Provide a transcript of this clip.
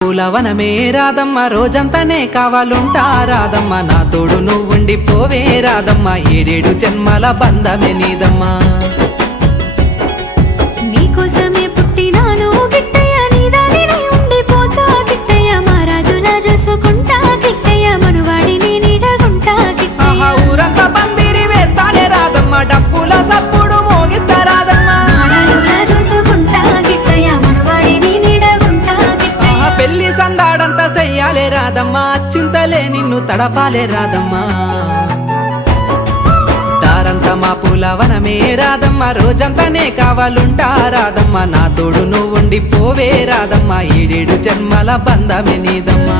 పూలవనమే రాదమ్మ రోజంతానే కావాలుంటా రాదమ్మ నా తోడు నువ్వుండి పోవే రాదమ్మ ఏడేడు జన్మల బంధమే నీదమ్మా. సందాడంతా చెయ్యాలే రాదమ్మ చింతలే నిన్ను తడపాలే రాదమ్మా దారంతా మా పూలవనమే రాదమ్మ రోజంతానే కావాలుంటా రాదమ్మ నా తోడు నువ్వుండి పోవే రాదమ్మ ఏడేడు జన్మల బంధమే నీదమ్మా.